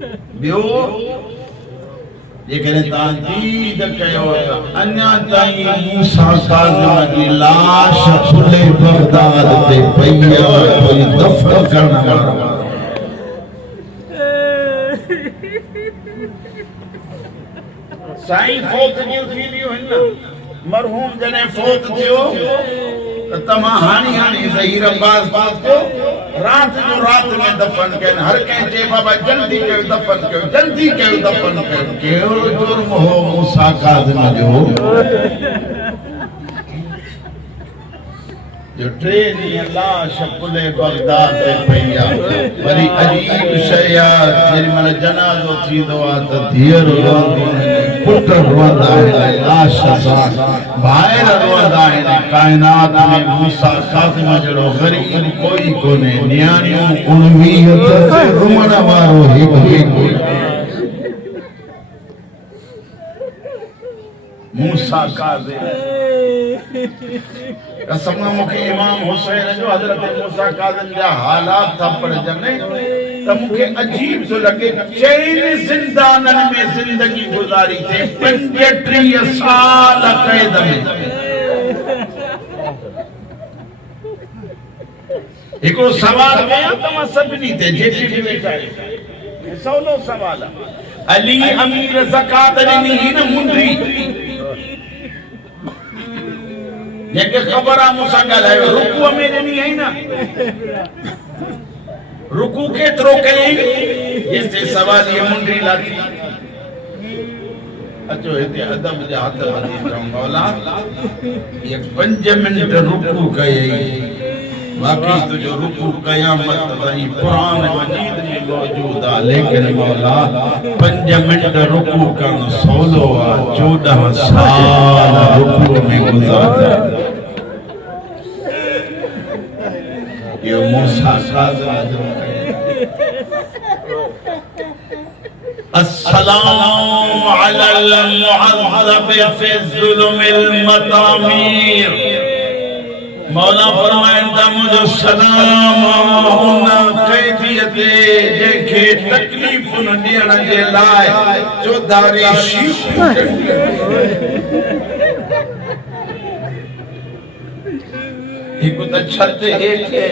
बियो जेकॾहिं तव्हां दीद कयो त अञा ताईं मूसा काज़िम जी लाश खुले बगदाद ते पई आहे, कोई दफ़न करण वारो। साईं फौत जूं थींदियूं आहिनि न, मरहूम जॾहिं फौत थियो त तव्हां हाणी हाणी ज़हीर अब्बास को राति जो राति में दफ़न कनि। हर कंहिं चए बाबा जल्दी कयो दफ़न कयो, जल्दी कयो दफ़न कयो। कहिड़ो जुर्म हो मूसा काज़िम जो टे ॾींहं लाश पुले बगदाद ते पई आहे। वरी अजीब शइ आहे, जेॾी महिल जनाज़ो थींदो आहे त धीअरूं रोअंदियूं आहिनि, पुट रोअंदा आहिनि, लाश सां भाइर रोअंदा आहिनि। काइनात में मूसा काज़िम जहिड़ो ग़रीब कोई कोन्हे। नियाणियूं 19 रोअण वारो हिकु मूसा काज़िम। कसम मूंखे इमाम हुसैन जो हज़रत मूसा काज़िम जा हालात था पढ़जनि त मूंखे अजीब थो लॻे। 4 ज़िंदाननि में ज़िंदगी गुज़ारी थे, 35 साल क़ैद में। हिकिड़ो सवाल कयां तव्हां सभिनी ते, जेके बि वेठा आहियो, सवलो सवाल आहे। अली अमीर ज़कात ॾिनी ही न मुंडी, जेके ख़बर आहे मूंसां ॻाल्हायो, रुकूअ में ॾिनी आई न, रुकू केतिरो कयईं? जेसिताईं सवाल ये मुंडी लाथी। अचो हिते अदब जा हथ वधी चऊं, मौला ये 5 मिनट रुकू कयईं, बाक़ी तुझो रुकू क़यामत ताईं कुरान मजीद में मौजूद आहे। लेकिन मौला 5 मिनट रुकू करणु सवलो आहे, 14 साल रुकू में गुज़ारिया। ये मूसा काज़िम। अस्सलाम अलल मुअज़्ज़ब फी ज़ुल्मिल मतामीर। मौला फरमाइंदा मुझो सलाम उन कैदियत जेके तकलीफ़ न ॾियण जे लाइ चौधारी शीशो हिकु त छत हेठि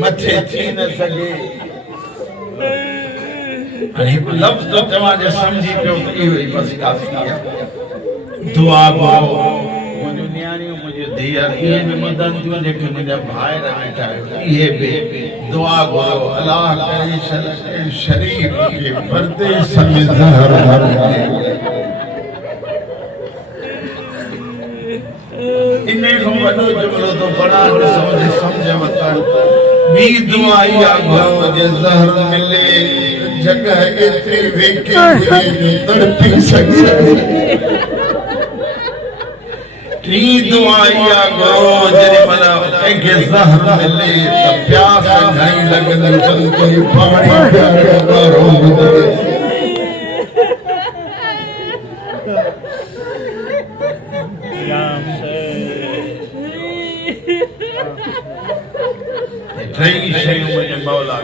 मथे थी न सघे। हिकु लफ़्ज़ तव्हां जे सम्झी पियो त इहो ई बस काफ़ी आहे। दुआ करो नियाणियूं मुझे धीअर इहे बि मदन थियूं, जेके मुंहिंजा भाइर वेठा आहियो, इहे बि दुआ करो अलाह करे शरीफ के परदेस में ज़हर इन्हें को वॾो जुमिलो तो बड़ा समझ वठण। ॿी दुआ इहा घुरो जे ज़हर मिले जगह एतिरी वेके तड़पी सघे। टी दुआ इहा घुरो जेॾी महिल कंहिंखे ज़हर मिले त प्यास घणी लॻंदी, चल कोई पाणी पियारो मिले। टई शयूं मुंहिंजे मौला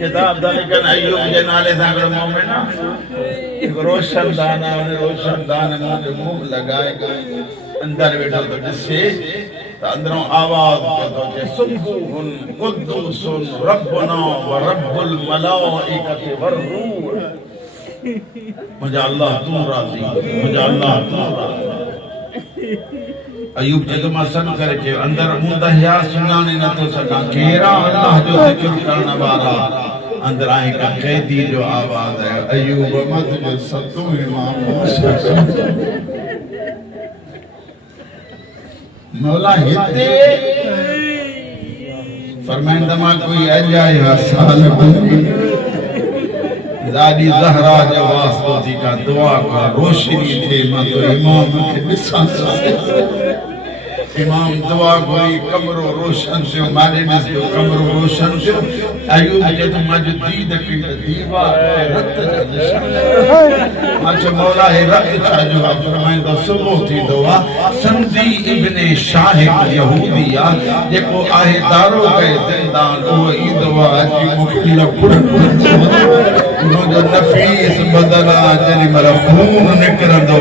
किताब था लिखनि अयूब जे नाले सां हिकिड़ो मोमिन आहे, हिकु रोशनदान आहे। उन रोशनदान में मुंहुं लॻाए अंदरि वेठो थो ॾिसे त अंदरों आवाज़ पियो थो अचे, सुबूहुन कुद्दूसुन रब्बुना व रब्बुल मलाइकति वर्रूह। मुंहिंजा अल्लाह तूं राज़ी, मुंहिंजा अल्लाह तूं राज़ी। अयूब जब मां सन करे चयो अंदर मुंदहिया सुञाणे नथो सघां कहिड़ा अल्लाह जो ज़िक्र करण वारा। अंदर आहे का कैदी जो आवाज़ है, अयूब मत जो सतो इमाम मौला हिते फरमाइंदा मां कोई अजाया साल लाडी ज़हरा जे वास्ते थी का दुआ का रोशनी थे मां तो इमाम के ॾिसां। इमाम दुआ घुरी, कमरो रोशन थियो, मारे में थियो कमरो रोशन थियो। अयूब जे तो मज दीद की दीवार रत जा निशान। अच्छा मौला हे रत छा जो फरमाइंदा सुबह थी दुआ समझी अब्दी इब्ने शाहिद यहूदिया जेको आहे दारो के जिंदान ओ ईदवा की मुखिल पुरन जो नफीस बदला जने मर खून निकरंदो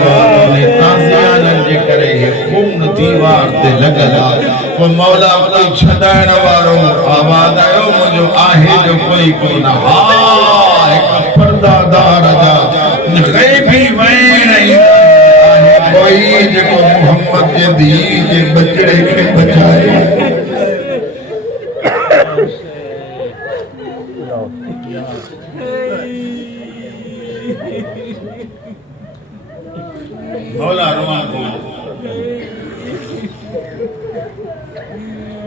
ने ताज़ियान जे करे खून दीवार ते लगला को मौला कोई छदाण वारो आवाज आयो मुजो आहे जो कोई कोन हा एक पर्दादार जा गैबी वैन आहे कोई जेको मोहम्मद जे दी जे बचड़े के बचाए मौला रुआ को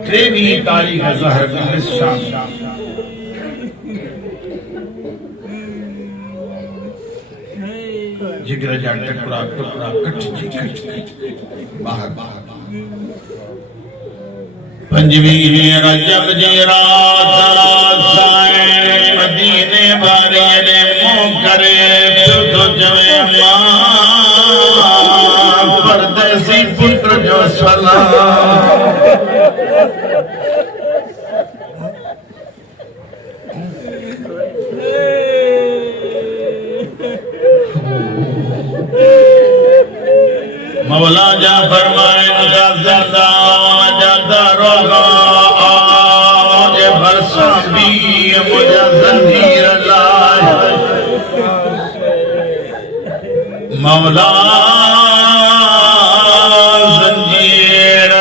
23 तारीख ज़हर में शाम जिगर जा टुकड़ा टुकड़ा कट बाहर पंजवी रजब जी रात साए मदीने वाले ने मुंह करे तो जवे मां परदेसी पुत्र जो सलाम मौला जा फरमाए जा ज़िंदा जा रोगा आज बरसा भी मुझे ज़ंजीर लाए मौला ज़ंजीर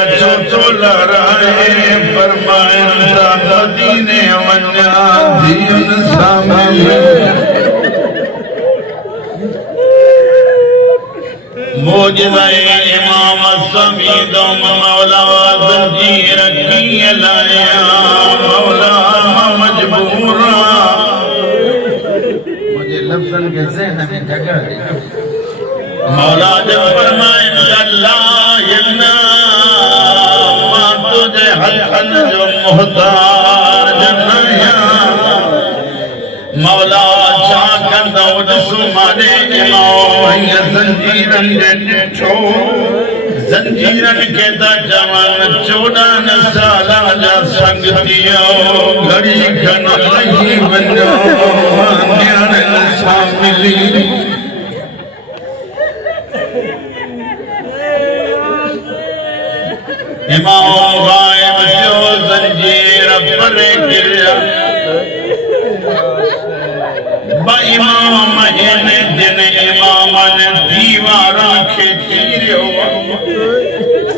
चो लड़ाए फरमाए जा मदीने वन्या दीन सामने मोजज़ाए इमाम समीदो मौला ज़ंजीर की लाया मौला मजबूरा मुझे लफ्ज़न के ज़हन में जगह है मौला जब फरमाए अल्लाह इन्ना मा तुझे हसन जो मोहताज नया मौला कंदो दसु माने इमाम ज़ंजीरन दे ठो ज़ंजीरन के दा जवान 14 साला जा संग दियो घड़ी घन लही वनो न्याणन सा मिली इमाम गायब जो ज़ंजीर परे गिरया इमाम ने जिन इमाम ने दीवारा के चीरियो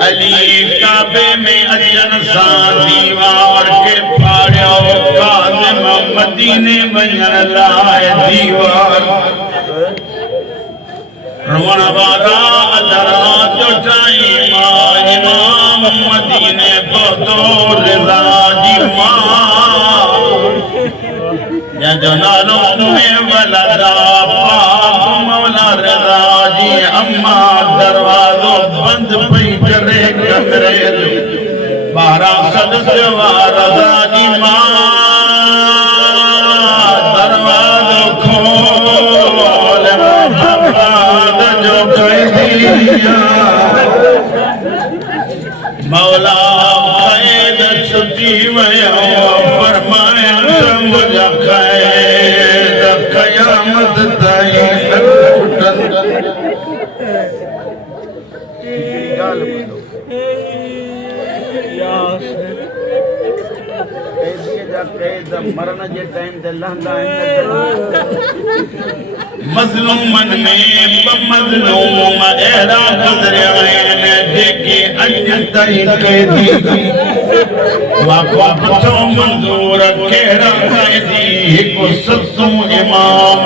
अली काबे में अजन सा दीवार के फाड़ियो काज़िम मदीने वञण लाए दीवार रोण वारा अदरा जो टाइम इमाम मदीने पहुंचो रिज़ा जी मां या जनालो में वलदा पाक मौला रज़ा जी अम्मा दरवाजो बंद पई करे कमरे जो 12 सदस्य रज़ा जी मां दरवाजो खोल मोहम्मद जो कैदिया मौला कैद छुटी वयो फरमाए मुझे कैद कयामत ताईं मरण जे टाइम ते लहंदा मज़लूमन में मज़लूम एड़ा गुज़रिया आहिनि जेके अॼु ताईं कैदी वाक़ो मंज़ूर कहिड़ा कैदी हिकु सत्सों इमाम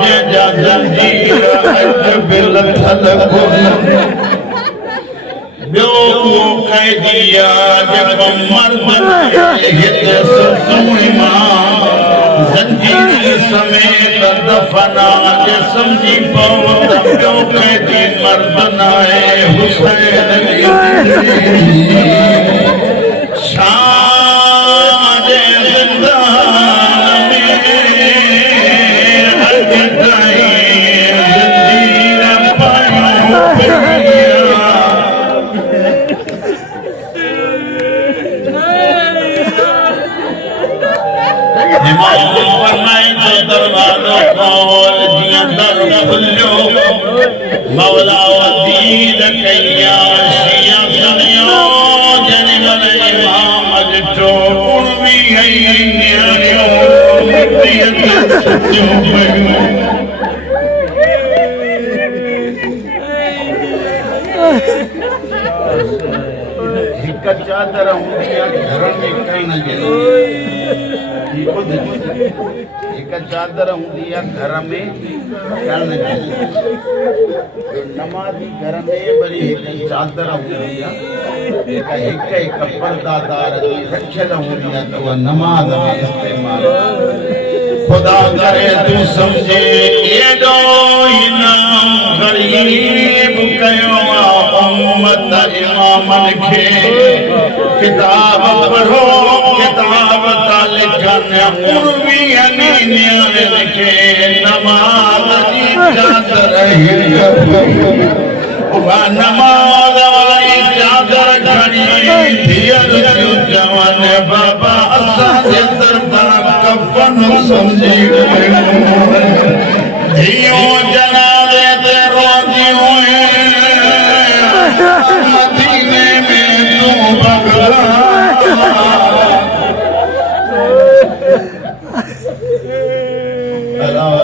जंहिंजा ज़ंजीर अॼु बि लथल कोन ॿियो उहो कैदी जेको मर्द हिते सत्सों इमाम ज़ंजीर समेत दफ़ना जे समझी पओ त ॿियो कैदी मर्द नाहे हुसैन शाम जे ज़िंदान में अॼु ताईं ज़ंजीर पायूं खुलो मौला वदीद कया शिया सुनियो जन गल इमाम अजो उर्वी है न्याणियो मिट्टी सच्चो पयो एक चादर हूंदी आहे घर में करण जे एक चादर हूंदी आहे घर में करण जे नमाज़ी घर में वरी एक चादर हूंदी आहे एक पर्दादार रखियल हूंदी आहे त उहा नमाज़ में इस्तेमाल खुदा करे तू समझे एडो इनाम गरीब कयो उम्मत इमामन के किताब पढ़ो किताब ता लिखन उर्वी न्याणिन के नमाज जी चादर नमाज वाली चादर खड़ी थियल जवान बाबा असां जे दरबार कफन समझी धियो जनाज़े ते रोजियूं मदीने में तू बगला अल्लाह